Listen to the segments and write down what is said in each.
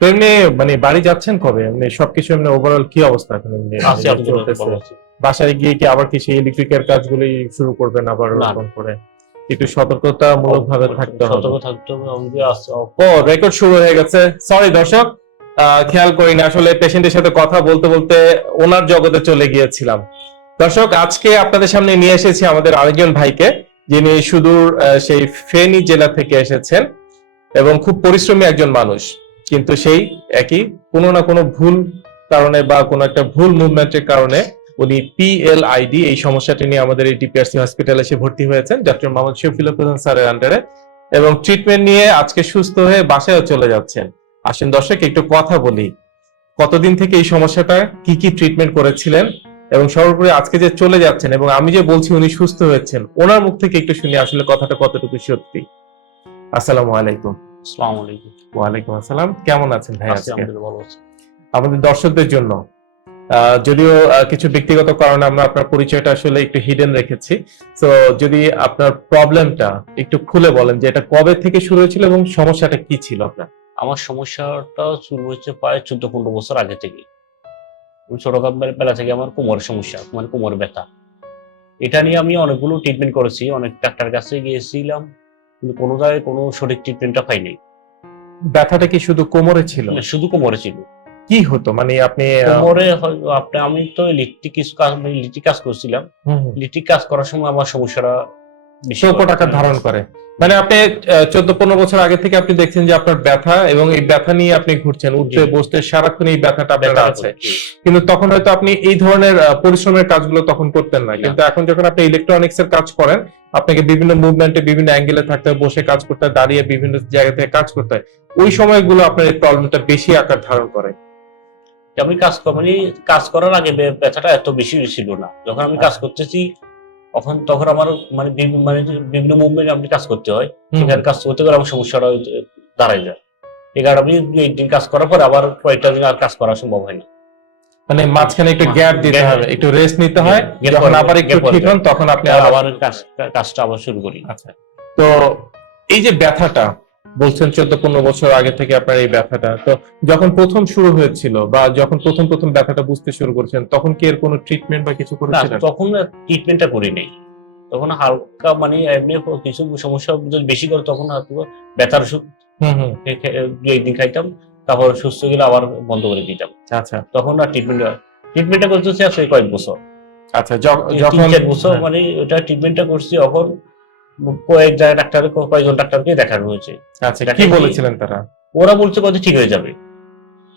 তো এমনি মানে বাড়ি যাচ্ছেন কবে? এমনি সবকিছু এমনি ওভারঅল কি অবস্থা এখন এমনি। বাসায় গিয়ে কি আবার কিছু ইলেকট্রিকের কাজগুলি শুরু করবেন আবার না। ওরকম করে? একটু সতর্কতামূলক ভাবে থাকতে হবে। সতর্ক থাকতে হবে ও রেকর্ড শুরু হয়ে গেছে। সরি দর্শক খেয়াল করিনি আসলে পেশেন্টের সাথে কথা বলতে বলতে ওনার জগতে চলে গিয়েছিলাম। দর্শক আজকে আপনাদের সামনে নিয়ে এসেছি আমাদের আরেকজন ভাইকে যিনি সুদূর সেই ফেনী জেলা থেকে এসেছেন এবং খুব পরিশ্রমী একজন মানুষ। কিন্তু সেই একই কোনো না কোনো ভুল কারণে বা কোনো একটা ভুল মুভমেন্টের কারণে উনি পিএলআইডি এই সমস্যাটি নিয়ে আমাদের এই ডিপিআরসি হসপিটালে এসে ভর্তি হয়েছেন ডক্টর মোহাম্মদ শফিল প্রধান স্যারের আন্ডারে এবং ট্রিটমেন্ট নিয়ে আজকে সুস্থ হয়ে বাসায়ও চলে যাচ্ছেন। আসেন দর্শক, একটু কথা বলি। কতদিন থেকে এই সমস্যাটা, কি কি ট্রিটমেন্ট করেছিলেন? এবং সর্বোপরি আজকে যে চলে যাচ্ছেন, এবং আমি যে বলছি উনি সুস্থ হয়েছেন, ওনার মুখ থেকে একটু শুনি আসলে কথাটা কতটুকু সত্যি। আসসালামু আলাইকুম। আসসালামু আলাইকুম। ওয়ালাইকুম আসসালাম। কেমন আছেন ভাই আজকে? ভালো আছি। আমাদের দর্শকদের জন্য যদিও কিছু ব্যক্তিগত কারণে আমরা আপনার পরিচয়টা আসলে একটু হিডেন রেখেছি। তো যদি আপনার প্রবলেমটা একটু খুলে বলেন যে এটা কবে থেকে শুরু হয়েছিল এবং সমস্যাটা কি ছিল আপনার? আমার সমস্যাটা শুরু হয়েছে প্রায় চোদ্দ পনেরো বছর আগে থেকে। ছোটবেলা বেলা থেকে আমার কোমরের সমস্যা মানে কোমর ব্যথা। এটা নিয়ে আমি অনেকগুলো ট্রিটমেন্ট করেছি অনেক ডাক্তার কাছে গিয়েছিলাম। কিন্তু কোনো জায়গায় কোনো সঠিক ট্রিটমেন্টটা পাইনি। ব্যথাটা কি শুধু কোমরে ছিল? শুধু কোমরে ছিল। কি হতো? মানে আপনি কোমরে আপনি আমি তো ইলেকট্রিক কাজ ইলেকট্রিক কাজ করছিলাম। ইলেকট্রিক কাজ করার সময় আমার সমস্যাটা হয়। আকার ধারণ করে। মানে আপনি চোদ্দ পনেরো বছর আগে থেকে আপনি দেখছেন যে আপনার ব্যথা এবং এই ব্যথা নিয়ে আপনি ঘুরছেন উঠতে বসতে সারাক্ষণ এই ব্যথাটা আপনার আছে। কিন্তু তখন হয়তো আপনি এই ধরনের পরিশ্রমের কাজগুলো তখন করতেন না। কিন্তু এখন যখন আপনি ইলেকট্রনিক্স এর কাজ করেন আপনাকে বিভিন্ন মুভমেন্টে বিভিন্ন অ্যাঙ্গেলে থাকতে হয় বসে কাজ করতে হয় দাঁড়িয়ে বিভিন্ন জায়গা থেকে কাজ করতে হয় ওই সময়গুলো আপনার এই প্রবলেমটা বেশি আকার ধারণ করে। আমি কাজ মানে কাজ করার আগে ব্যথাটা এত বেশি ছিল না। যখন আমি কাজ করতেছি তখন তখন আমার মানে মানে বিভিন্ন মুভমেন্ট আপনি কাজ করতে হয় সেখানে কাজ করতে গেলে আমার সমস্যাটা দাঁড়াই দাঁড়ায় যায়। এই কারণে আমি দুই একদিন কাজ করার পর আবার কয়েকটা দিন আর কাজ করা সম্ভব হয় না। মানে মাঝখানে একটু গ্যাপ দিতে হবে একটু রেস্ট নিতে হয় যখন আবার একটু ঠিক হন তখন আপনি আবার আবার আবার কাজ কাজটা আবার শুরু করি। আচ্ছা। তো এই যে ব্যথাটা বলছেন চোদ্দ পনেরো বছর আগে থেকে আপনার এই ব্যথাটা। তো যখন প্রথম শুরু হয়েছিল বা যখন প্রথম প্রথম ব্যথাটা বুঝতে শুরু করেছেন তখন কি এর কোনো ট্রিটমেন্ট বা কিছু করেছিলেন? তখন ট্রিটমেন্টটা করি নেই তখন হালকা মানে এমনি কিছু সমস্যা যদি বেশি করে তখন ব্যথার ওষুধ হুম হুম। খে- খে- একদিন খাইতাম তারপর সুস্থ গেলে আবার বন্ধ করে দিতাম। আচ্ছা তখন আর ট্রিটমেন্ট ট্রিটমেন্টটা করতেছি আসলে কয়েক বছর। আচ্ছা তিন যখন চার বছর মানে ওটা ট্রিটমেন্টটা করছি এখন কয়েক জায়গায় ডাক্তার কয়েকজন ডাক্তারকে দেখানো হয়েছে। আচ্ছা কি বলেছিলেন তারা? ওরা বলছে কত ঠিক হয়ে যাবে।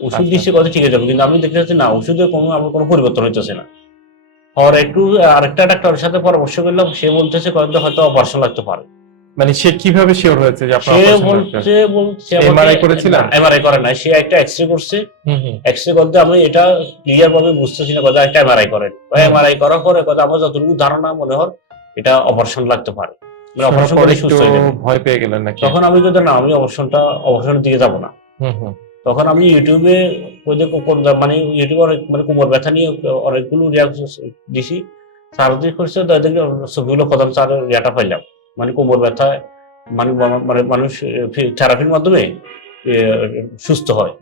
ওষুধ। দিচ্ছে কত ঠিক হয়ে যাবে কিন্তু আমি দেখতে পাচ্ছি না ওষুধের কোনো আমার কোনো পরিবর্তন হইতেছে না। আর একটু আরেকটা ডাক্তারের সাথে পরামর্শ করলাম সে বলতেছে কয়েকটা হয়তো অপারেশন লাগতে পারে। মানে সে কীভাবে শিওর হয়েছে যে আপনার সে? বলছে বলছে MRI করেছিলেন? এমআরআই করে না সে একটা এক্সরে করছে। এক্সরে করতে আমি এটা ক্লিয়ার ভাবে বুঝতেছি না কথা একটা এমআরআই করেন। এমআরআই করার পরে কথা আমার যতটুকু ধারণা মনে হয় এটা অপারেশন লাগতে পারে। অপারেশন তারপর করে সুস্থ হয়ে ভয় পেয়ে গেলেন নাকি? তখন আমি যদি না আমি অপারেশনটা অপারেশনের দিকে যাব না। তখন আমি ইউটিউবে ওই যে মানে ইউটিউবে অনেক মানে কোমর ব্যথা নিয়ে অনেকগুলো রিয়াকশন দিছি। সার্জারি করছে তাদেরকে ছবিগুলো প্রথম স্যার ইয়েটা পাইলাম মানে কোমর ব্যথা মানে মানে মানুষ থেরাপির মাধ্যমে সুস্থ হয়।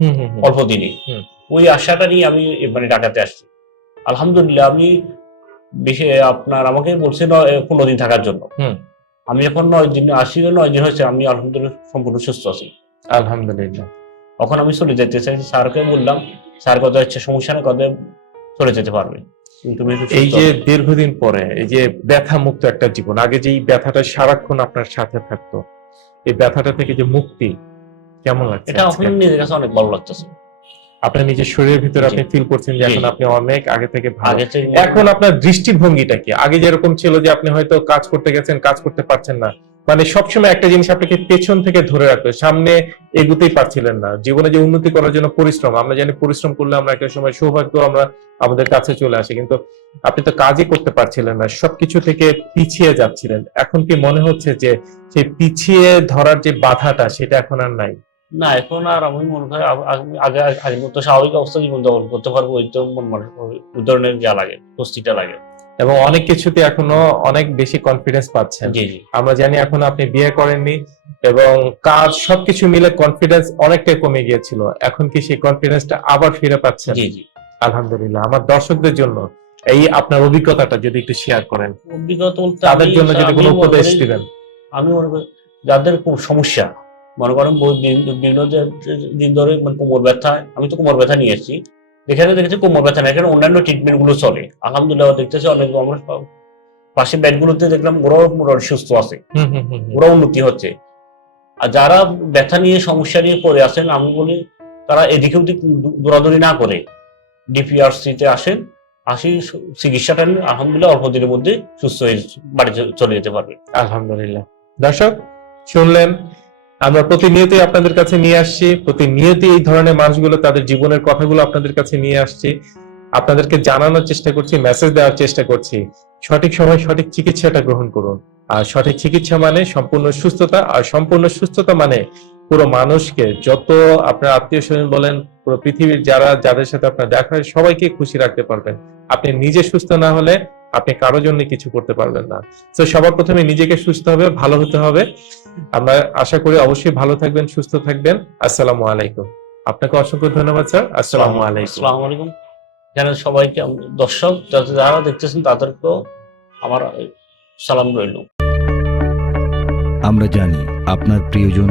অল্প দিনে ওই আশাটা নিয়ে আমি মানে ঢাকাতে আসছি। আলহামদুলিল্লাহ আমি বেশি আপনার আমাকে বলছে নয় পনেরো দিন থাকার জন্য। হুম। আমি এখন নয় দিন আসি নয় দিন হয়েছে আমি আলহামদুলিল্লাহ সম্পূর্ণ সুস্থ আছি। আলহামদুলিল্লাহ। তখন আমি চলে যেতে চাই স্যারকে বললাম স্যার কথা হচ্ছে সমস্যা নেই কথা চলে যেতে পারবে। এই যে দীর্ঘদিন পরে এই যে ব্যথা মুক্ত একটা জীবন আগে যে এই ব্যথাটা সারাক্ষণ আপনার সাথে থাকতো এই ব্যথাটা থেকে যে মুক্তি কেমন লাগছে এটা? এখন নিজের কাছে অনেক ভালো লাগতেছে। আপনার নিজের শরীরের ভিতরে আপনি ফিল করছেন যে এখন আপনি অনেক আগে থেকে ভালো। এখন আপনার দৃষ্টিভঙ্গিটা কি? আগে যেরকম ছিল যে আপনি হয়তো কাজ করতে গেছেন কাজ করতে পারছেন না। মানে সবসময় একটা জিনিস আপনাকে পেছন থেকে ধরে রাখতো সামনে এগুতেই পারছিলেন না। জীবনে যে উন্নতি করার জন্য পরিশ্রম আমরা জানি পরিশ্রম করলে আমরা একটা সময় সৌভাগ্য আমরা আমাদের কাছে চলে আসে কিন্তু আপনি তো কাজই করতে পারছিলেন না সবকিছু থেকে পিছিয়ে যাচ্ছিলেন। এখন কি মনে হচ্ছে যে সেই পিছিয়ে ধরার যে বাধাটা সেটা এখন আর নাই? না এখন আর আমি মনে করি আগ- আগ- আগে আগের মতো স্বাভাবিক অবস্থা জীবন যাপন করতে পারব ওই তো মন মানে ওই ধরনের যা লাগে স্বস্তিটা লাগে। এবং অনেক কিছুতে এখনও অনেক বেশি কনফিডেন্স পাচ্ছেন। আমরা জানি এখন আপনি বিয়ে করেননি এবং কাজ সবকিছু মিলে কনফিডেন্স অনেকটাই কমে গিয়েছিল। এখন কি সেই কনফিডেন্সটা আবার ফিরে পাচ্ছেন? জি জি। আলহামদুলিল্লাহ। আমার দর্শকদের জন্য এই আপনার অভিজ্ঞতাটা যদি একটু শেয়ার করেন। অভিজ্ঞতা তাদের জন্য যদি কোনো উপদেশ দিবেন। আমি মনে করি যাদের খুব সমস্যা মনে করেন দিন বিভিন্ন যে- দিন ধরে মানে কোমর ব্যথা আমি তো কোমর ব্যথা নিয়ে এসেছি। এখানে দেখেছি কোমর ব্যথা না এখানে অন্যান্য ট্রিটমেন্টগুলো চলে। আলহামদুলিল্লাহ দেখতেছি অনেক আমরা সব- পাশে বেডগুলোতে দেখলাম ওরাও মোটামুটি সুস্থ আছে। ওরা উন্নতি হচ্ছে। আর যারা ব্যথা নিয়ে সমস্যা নিয়ে পড়ে আছেন আমি বলি তারা এদিকে ওদিক দৌড়াদৌড়ি না করে ডিপিআরসি তে আসেন আসি চিকিৎসাটা আলহামদুলিল্লাহ অল্প দিনের মধ্যে সুস্থ হয়ে বাড়ি চলে যেতে পারবে। আলহামদুলিল্লাহ। দর্শক শুনলেন আমরা প্রতিনিয়তই আপনাদের কাছে নিয়ে আসছি, প্রতিনিয়তই এই ধরনের মানুষগুলো তাদের জীবনের কথাগুলো আপনাদের কাছে নিয়ে আসছি। আপনাদেরকে জানানোর চেষ্টা করছি মেসেজ দেওয়ার চেষ্টা করছি। সঠিক সময় সঠিক চিকিৎসাটা গ্রহণ করুন। আর সঠিক চিকিৎসা মানে সম্পূর্ণ সুস্থতা, আর সম্পূর্ণ সুস্থতা মানে পুরো মানুষকে যত আপনার আত্মীয় স্বজন বলেন, পুরো পৃথিবীর যারা, যাদের সাথে আপনার দেখা হয়, সবাইকে খুশি রাখতে পারবেন। আপনি নিজে সুস্থ না হলে আপনি কারোর জন্য কিছু করতে পারবেন না। তো সবার প্রথমে নিজেকে সুস্থ হবে ভালো হতে হবে। আমরা আশা করি অবশ্যই ভালো থাকবেন সুস্থ থাকবেন। আসসালামু আলাইকুম। আপনাকে অসংখ্য ধন্যবাদ স্যার। আসসালামু আলাইকুম। আসসালামু আলাইকুম। জানেন সবাইকে দর্শক যারা দেখতেছেন তাদেরকেও আমার সালাম রইল। আমরা জানি আপনার প্রিয়জন